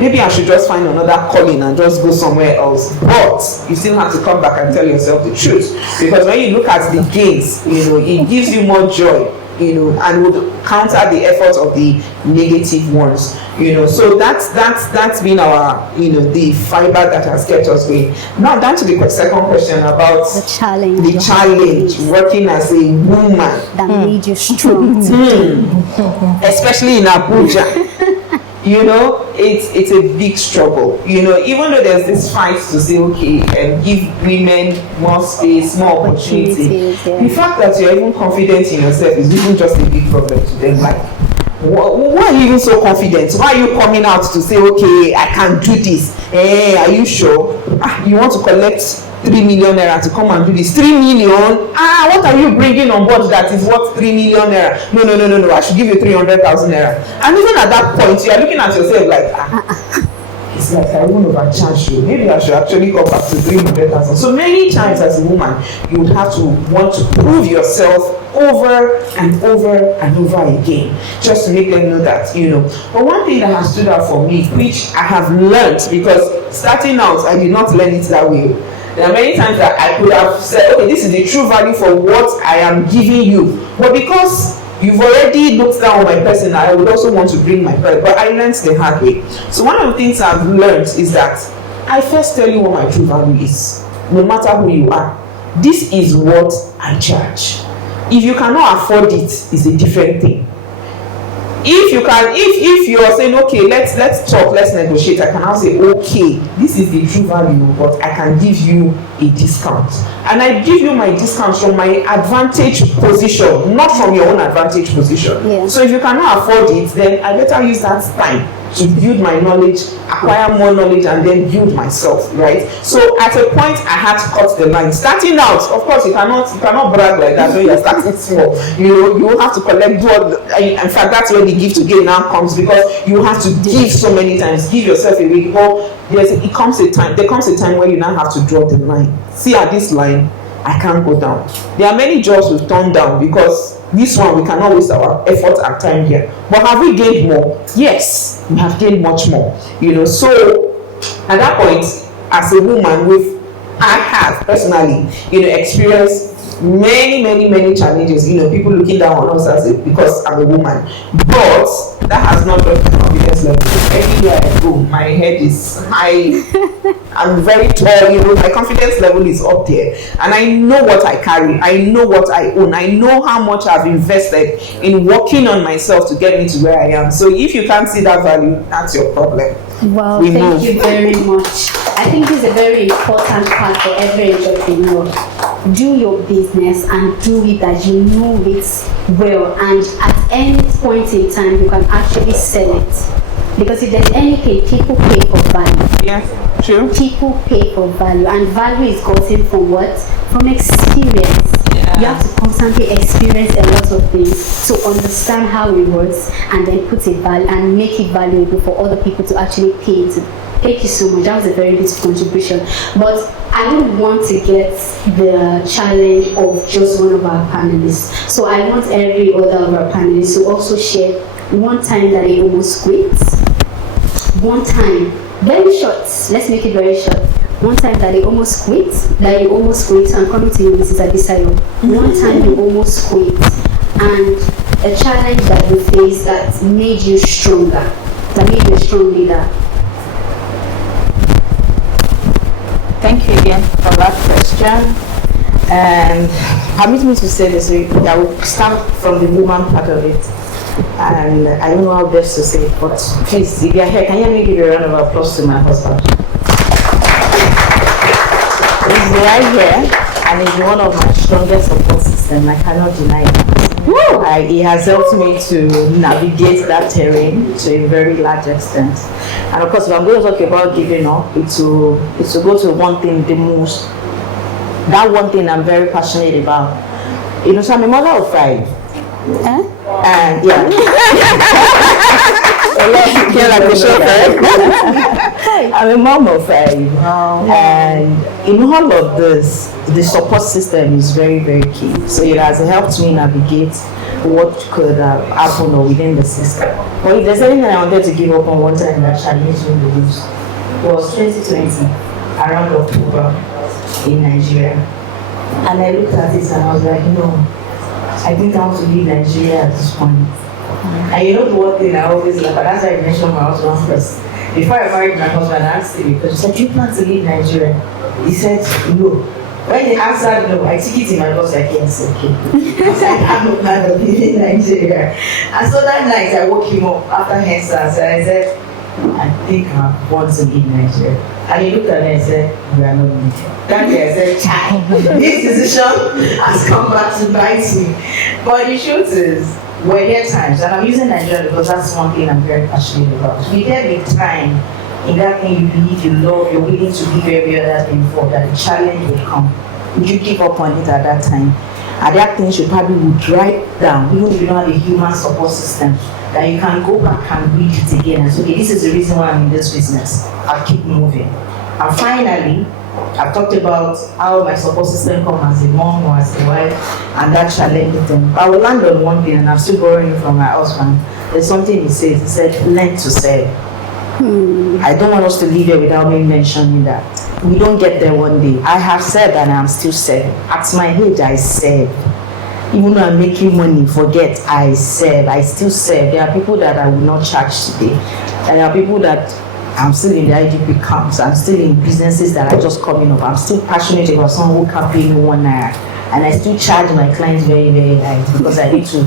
maybe I should just find another calling and just go somewhere else. But you still have to come back and tell yourself the truth, because when you look at the gains, you know, it gives you more joy, you know, and would counter the efforts of the negative ones, you know. So that's been our, you know, the fiber that has kept us going. Now down to the second question about the challenge working as a woman that made you strong, especially in Abuja. You know, it's a big struggle. You know, even though there's this fight to say, okay, give women more space, more opportunity. The fact that you're even confident in yourself is even just a big problem to them. Like, why are you even so confident? Why are you coming out to say, okay, I can do this? Are you sure? You want to collect 3 million naira to come and do this? 3 million? What are you bringing on board that is worth 3 million naira? No, I should give you 300,000 naira. And even at that point, you are looking at yourself like, it's like I won't overcharge you. Maybe I should actually go back to 300,000. So many times as a woman, you would have to want to prove yourself over and over and over again, just to make them know that, you know. But one thing that has stood out for me, which I have learned, because starting out, I did not learn it that way. There are many times that I could have said, okay, this is the true value for what I am giving you. But because you've already looked down on my person, I would also want to bring my pride. But I learned the hard way. So one of the things I've learned is that I first tell you what my true value is, no matter who you are. This is what I charge. If you cannot afford it, it's a different thing. If you can, if you are saying, okay, let's talk, let's negotiate, I can now say, okay, this is the true value, but I can give you a discount. And I give you my discount from my advantage position, not from your own advantage position. Yeah. So if you cannot afford it, then I better use that time to build my knowledge, acquire more knowledge, and then build myself, right? So at a point, I had to cut the line. Starting out, of course, you cannot brag like that when you're starting small. You have to collect. In fact, that's where the give to gain now comes, because you have to give so many times. Give yourself away. But there comes a time where you now have to draw the line. See, at this line, I can't go down. There are many jobs we've turned down because this one we cannot waste our effort and time here. But have we gained more? Yes, we have gained much more. You know, so at that point, as a woman, I have personally, you know, experienced many challenges. You know, people looking down on us because I'm a woman. But that has not dropped my confidence level. Anywhere I go, my head is high. I'm very tall, my confidence level is up there. And I know what I carry. I know what I own. I know how much I've invested in working on myself to get me to where I am. So if you can't see that value, that's your problem. Well, thank you very much. I think this is a very important part for every entrepreneur. Do your business and do it that you know it well, and at any point in time you can actually sell it. Because if there's anything, people pay for value. Yeah, true. People pay for value, and value is gotten from what? From experience. Yeah. You have to constantly experience a lot of things to understand how it works, and then put it value and make it valuable for other people to actually pay it. Thank you so much. That was a very beautiful contribution. But I don't want to get the challenge of just one of our panelists. So I want every other of our panelists to also share one time that they almost quit. One time, very short. Let's make it very short. One time that they almost quit, that you almost quit. So I'm coming to you, Mrs. Abisayo. One time you almost quit, and a challenge that you faced that made you stronger, that made you a strong leader. Thank you again for that question. And permit me to say this, I will start from the woman part of it. And I don't know how best to say it, but please, if you're here, can you maybe give a round of applause to my husband? He's right here, and he's one of my strongest support systems. I cannot deny it. He has helped me to navigate that terrain to a very large extent. And of course, if I'm going to talk about giving up, it's to go to one thing the most. That one thing I'm very passionate about. So I'm a mother of 5. And yeah. I'm a mom of 5. Wow. And in all of this, the support system is very, very key. So it has helped me navigate what could happen or within the system. But if there's anything I wanted to give up on one time that challenged me the most, it was 2020, around October in Nigeria. And I looked at it and I was like, I think I want to leave Nigeria at this point. And the one thing I always laugh at, that's why I mentioned my husband first. Before I married my husband, I asked him, because he said, do you plan to leave Nigeria? He said, no. When he answered no, I took it in my box like, yes, okay. I said, I have no plan of leaving Nigeria. And so that night, I woke him up after Hensas, and I said, I think I want to leave Nigeria. And he looked at me and said, we are not leaving. That day I said, child, this decision has come back to bite me. But the truth is, we're there times, and I'm using Nigeria because that's one thing I'm very passionate about. We there be time in that thing you believe, you love, you're willing to leave every other thing for, that the challenge will come. Would you give up on it at that time? Are there things you probably would write down, even if you don't have a human support system, that you can go back and read it again and say, okay, this is the reason why I'm in this business. I'll keep moving. And finally, I've talked about how my support system comes as a mom or as a wife, and that challenging them. I will land on one thing, and I'm still borrowing it from my husband. There's something he says. He said, learn to serve. I don't want us to leave here without me mentioning that. We don't get there one day. I have served and I'm still serving. At my age, I serve. Even though I'm making money, forget, I serve. I still serve. There are people that I will not charge today. And there are people that I'm still in the IDP camps. I'm still in businesses that are just coming up. I'm still passionate about someone who can't pay me 1 naira. And I still charge my clients very, very high because I need to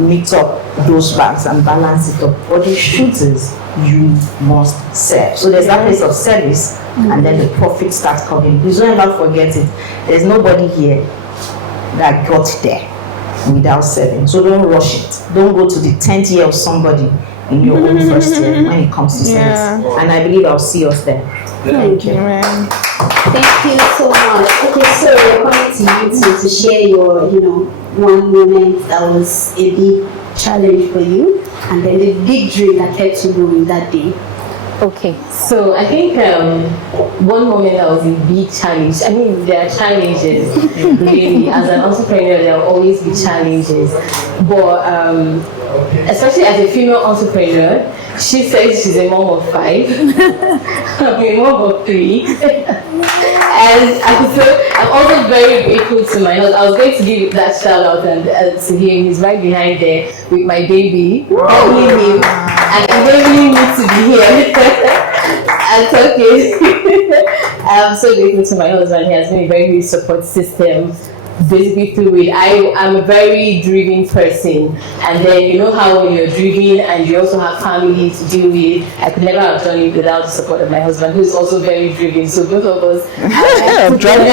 meet up those banks and balance it up. But the truth is, you must serve. So there's that place of service, and then the profit starts coming. Please don't ever forget it. There's nobody here that got there without serving. So don't rush it. Don't go to the 10th year of somebody in your own first year when it comes to service. And I believe I'll see us there. Thank you. Thank you so much. Okay, so we're coming to you to share your, one moment that was a big challenge for you, and then the big dream that kept you going that day. Okay, so I think one moment that was a big challenge. I mean, there are challenges, really. As an entrepreneur, there will always be challenges. But especially as a female entrepreneur, she says she's a mom of 5. I'm a mom of 3. And I'm also very grateful to my husband. I was going to give that shout out and to him. He's right behind there with my baby, holding him, and enabling me to be here and talking. I'm so grateful to my husband. He has been a very good support system. Basically through it. I'm a very driven person, and then you know how when you're driven and you also have family to deal with, I could never have done it without the support of my husband, who is also very driven. So both of us are driving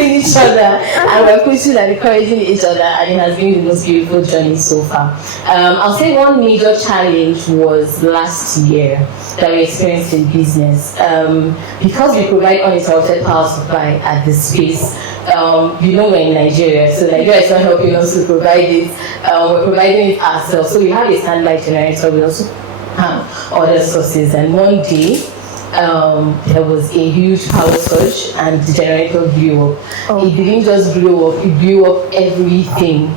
each other, and we're pushing and encouraging each other, and it has been the most beautiful journey so far. I'll say one major challenge was last year that we experienced in business, because we provide uninterrupted power supply at the space. We're in Nigeria, so Nigeria is not helping us to provide it. We're providing it ourselves. So we have a standby generator. We also have other sources. And one day, there was a huge power surge, and the generator blew up. It didn't just blow up; it blew up everything.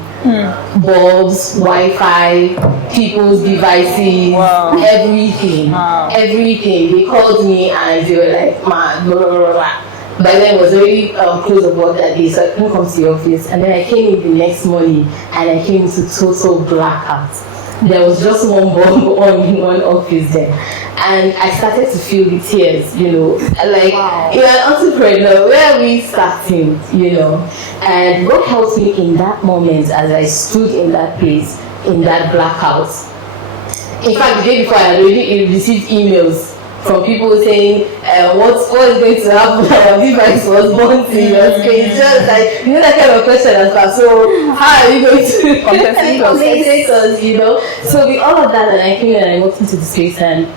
Bulbs, Wi-Fi, people's devices, everything. Everything. They called me and they were like, "Man, blah, blah, blah, blah." By then it was very close of work that day, so I couldn't come to the office. And then I came in the next morning and I came into total blackout. There was just one bulb on in one office there. And I started to feel the tears, like, you're an entrepreneur, where are we starting, And what helped me in that moment as I stood in that place, in that blackout. In fact, the day before I had already received emails from people saying, what is going to happen? Our device was born to your screen. It's just like, that kind of question as well. So, how are you going to compensate us, So, with all of that, and I came in and I walked into the space and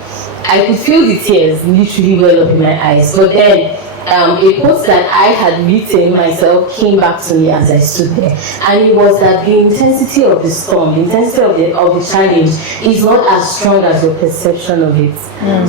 I could feel the tears literally well up in my eyes. But then, a quote that I had written myself came back to me as I stood there, and it was that the intensity of the storm, the intensity of the challenge is not as strong as your perception of it.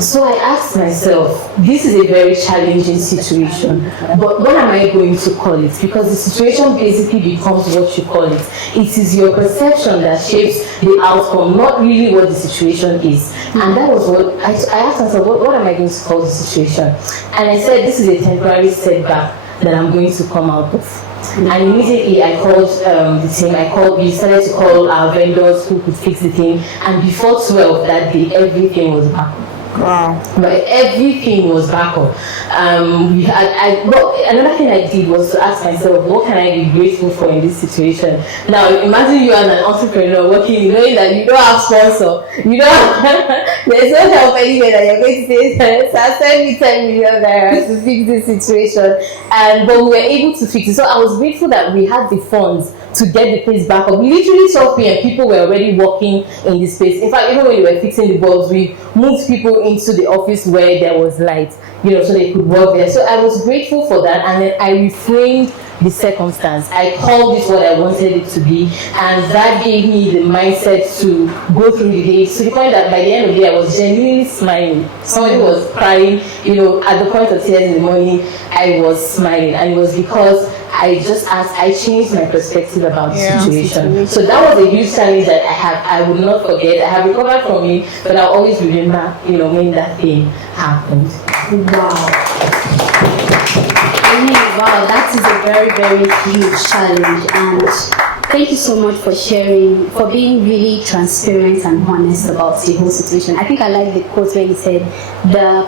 So I asked myself, this is a very challenging situation, but what am I going to call it? Because the situation basically becomes what you call it. It is your perception that shapes the outcome, not really what the situation is. And that was what I asked myself, what am I going to call the situation? And I said, this is a temporary setback that I'm going to come out of. And immediately I called the team. We started to call our vendors who could fix the thing. And before 12 that day, everything was back. Wow. But everything was back up. Another thing I did was to ask myself, what can I be grateful for in this situation? Now, imagine you are an entrepreneur working, knowing that you don't have sponsor, there's no help anywhere that you're going to say, send me 10 million naira to fix this situation. But we were able to fix it. So I was grateful that we had the funds to get the place back up. Literally 12 p.m. people were already working in the space. In fact, even when we were fixing the bulbs, we moved people into the office where there was light, so they could work there. So I was grateful for that, and then I reframed the circumstance. I called it what I wanted it to be, and that gave me the mindset to go through the day, to the point that by the end of the day I was genuinely smiling. Somebody was crying, at the point of tears in the morning, I was smiling, and it was because I changed my perspective about the situation. So that was a huge challenge that I would not forget. I have recovered from it, but I'll always remember, when that thing happened. Wow, that is a very, very huge challenge, and thank you so much for sharing, for being really transparent and honest about the whole situation. I think I like the quote where you said the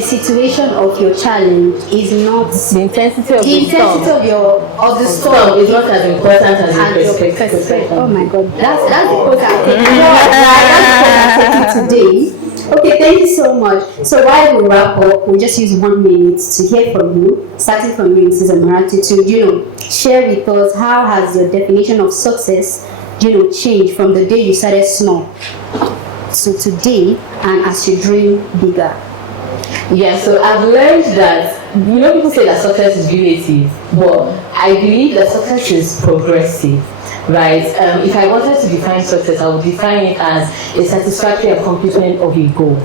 situation of your challenge is not the intensity of the storm is not as important as your perspective. Oh my God, that's the quote I'm taking. That's the quote I'm taking today. Okay, thank you so much. So while we wrap up, we'll just use 1 minute to hear from you, starting from you, Mrs. Amarachi, to share with us how has your definition of success, changed from the day you started small to today, and as you dream bigger. Yeah, so I've learned that, people say that success is relative, but I believe that success is progressive, right? If I wanted to define success, I would define it as a satisfactory accomplishment of a goal.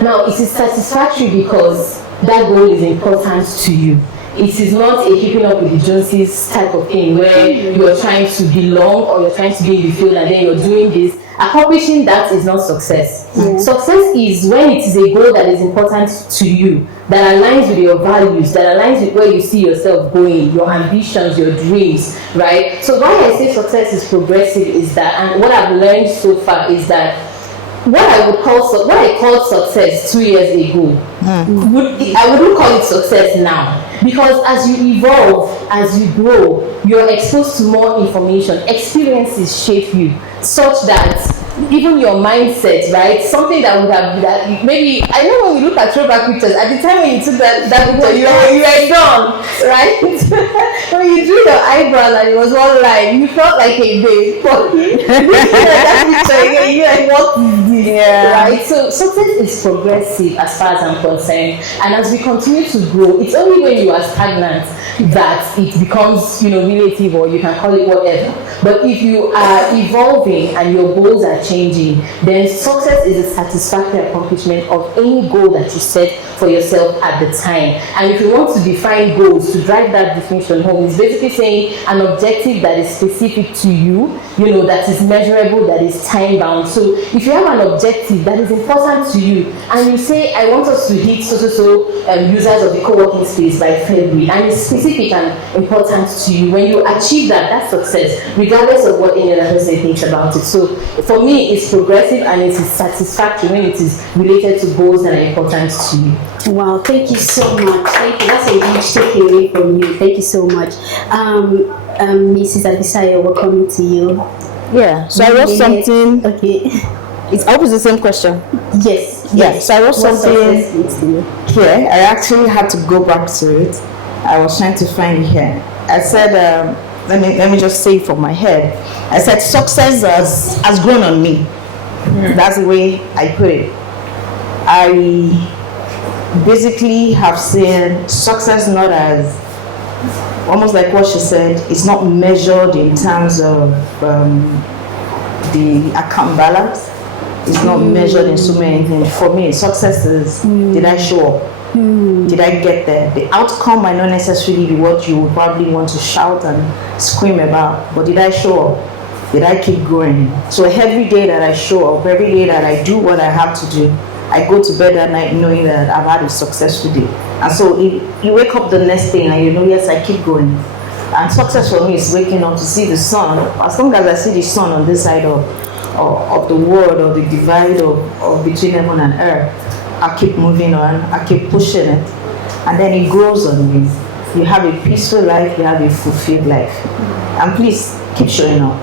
Now, it is satisfactory because that goal is important to you. it is not a keeping up with the Joneses type of thing where you're trying to belong or you're trying to be in the field and then you're doing this. Accomplishing that is not success. Success is when it is a goal that is important to you, that aligns with your values, that aligns with where you see yourself going, your ambitions, your dreams, right? So why I say success is progressive is that, and what I've learned so far is that what I called success 2 years ago, I wouldn't call it success now, because as you evolve, as you grow, you're exposed to more information. Experiences shape you such that even your mindset, right? Something that would have that maybe, I know when you look at throwback pictures, at the time when you took that picture, you were done, right? When you drew your eyebrows and it was one line, you felt like a babe. But looking at that picture again, you're like, what is this? Right? So success is progressive as far as I'm concerned. And as we continue to grow, it's only when you are stagnant that it becomes, relative, or you can call it whatever. But if you are evolving and your goals are changing, then success is a satisfactory accomplishment of any goal that you set for yourself at the time. And if you want to define goals, to drive that definition home, it's basically saying an objective that is specific to you, that is measurable, that is time bound. So if you have an objective that is important to you, and you say, I want us to hit users of the co-working space by February, and it's specific and important to you, when you achieve that, that's success, regardless of what any other person thinks about it. So for me, it's progressive and it is satisfactory when it is related to goals that are important to you. Wow, thank you so much. Thank you. That's a huge takeaway from you. Thank you so much. Mrs. Abisayo, welcome to you. Yeah, so I wrote something. Okay. It's always the same question. Yes. Yeah, so I wrote something here. I actually had to go back to it. I was trying to find it here. I said, let me just say it from my head. I said, success has grown on me. That's the way I put it. I basically have seen success not as, almost like what she said, it's not measured in terms of the account balance. It's not measured in so many things. For me, success is, did I show up? Did I get there? The outcome might not necessarily be what you would probably want to shout and scream about, but did I show up? Did I keep growing? So every day that I show up, every day that I do what I have to do, I go to bed at night knowing that I've had a successful day. And so you wake up the next day and yes, I keep going. And success for me is waking up to see the sun. As long as I see the sun on this side of the world, or the divide of between heaven and earth, I keep moving on, I keep pushing it, and then it grows on me. You have a peaceful life, you have a fulfilled life. And please keep showing up.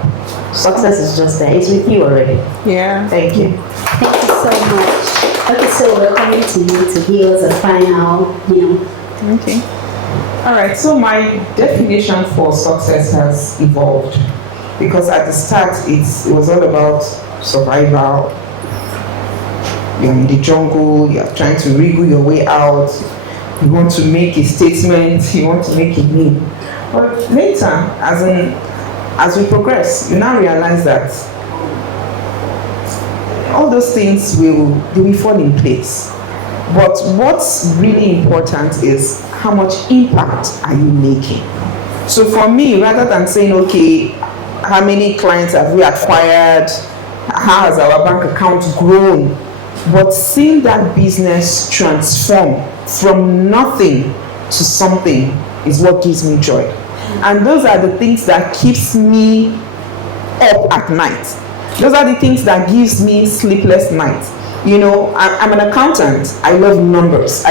Success is just there, it's with you already. Yeah. Thank you. Thank you so much. Okay, so we're coming to you to give us a final, Okay. All right, so my definition for success has evolved, because at the start it was all about survival. You're in the jungle, you're trying to wriggle your way out, you want to make a statement, you want to make a name. But later, as we progress, you now realize that all those things will fall in place. But what's really important is how much impact are you making? So for me, rather than saying, okay, how many clients have we acquired? How has our bank account grown? But seeing that business transform from nothing to something is what gives me joy. And those are the things that keeps me up at night. Those are the things that gives me sleepless nights. I'm an accountant. I love numbers.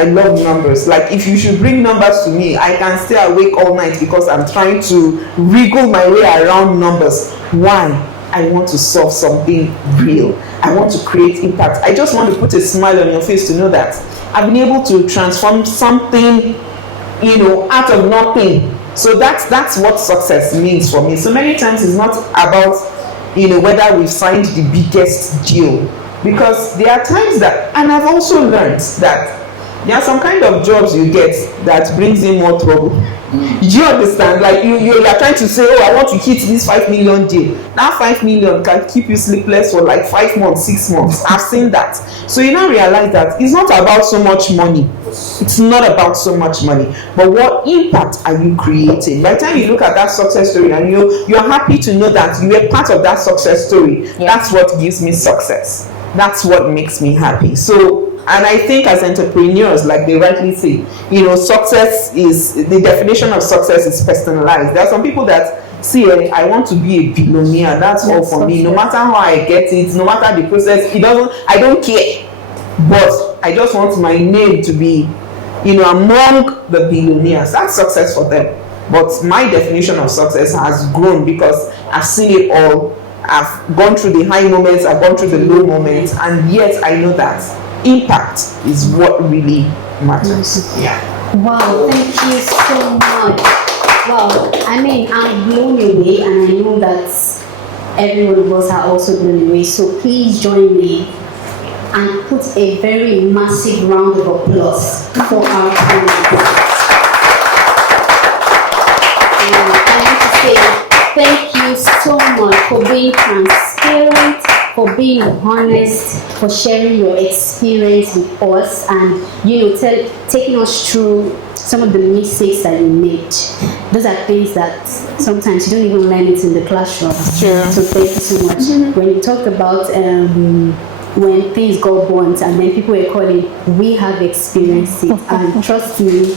Like, if you should bring numbers to me, I can stay awake all night because I'm trying to wriggle my way around numbers. Why? I want to solve something real. I want to create impact. I just want to put a smile on your face to know that I've been able to transform something, out of nothing. So that's what success means for me. So many times it's not about, whether we've signed the biggest deal. Because there are times that, and I've also learned that there are some kind of jobs you get that brings in more trouble Do you understand? Like you are trying to say, oh, I want to hit this 5 million deal. That 5 million can keep you sleepless for like 5 months, 6 months. I've seen that. So you now realize that it's not about so much money. It's not about so much money, but what impact are you creating? By the time you look at that success story and you're happy to know that you were part of that success story, that's what gives me success. That's what makes me happy. So, and I think as entrepreneurs, like they rightly say, success is, the definition of success is personalized. There are some people that see, I want to be a billionaire, that's all for me. No matter how I get it, no matter the process, I don't care. But I just want my name to be, among the billionaires. That's success for them. But my definition of success has grown because I've seen it all. I've gone through the high moments, I've gone through the low moments, and yet I know that impact is what really matters. Yeah. Wow, thank you so much. Wow, I'm blown away, and I know that every one of us are also blown away. So please join me and put a very massive round of applause for our panelists. I want to say thank you so much for being transparent, for being honest, for sharing your experience with us, and taking us through some of the mistakes that you made. Those are things that sometimes you don't even learn it in the classroom. Sure. So thank you so much. Mm-hmm. When you talked about when things got burnt and then people were calling, we have experienced it, and trust me,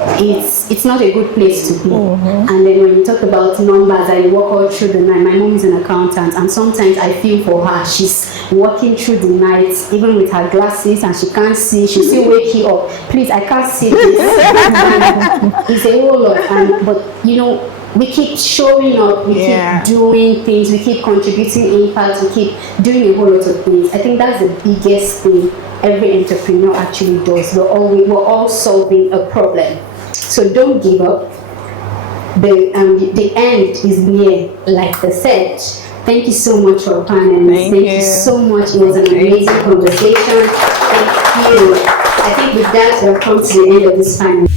it's not a good place to be. Mm-hmm. And then when you talk about numbers, I walk all through the night. My mom is an accountant, and sometimes I feel for her. She's walking through the night, even with her glasses, and she can't see. She still wake you up. Please, I can't see this. It's a whole lot. But we keep showing up. We keep doing things. We keep contributing impact. We keep doing a whole lot of things. I think that's the biggest thing every entrepreneur actually does. We're all solving a problem. So don't give up. The end is near, like they said. Thank you so much for panelists. Thank you so much. It was an amazing conversation. Thank you. I think with that, we've come to the end of this panel.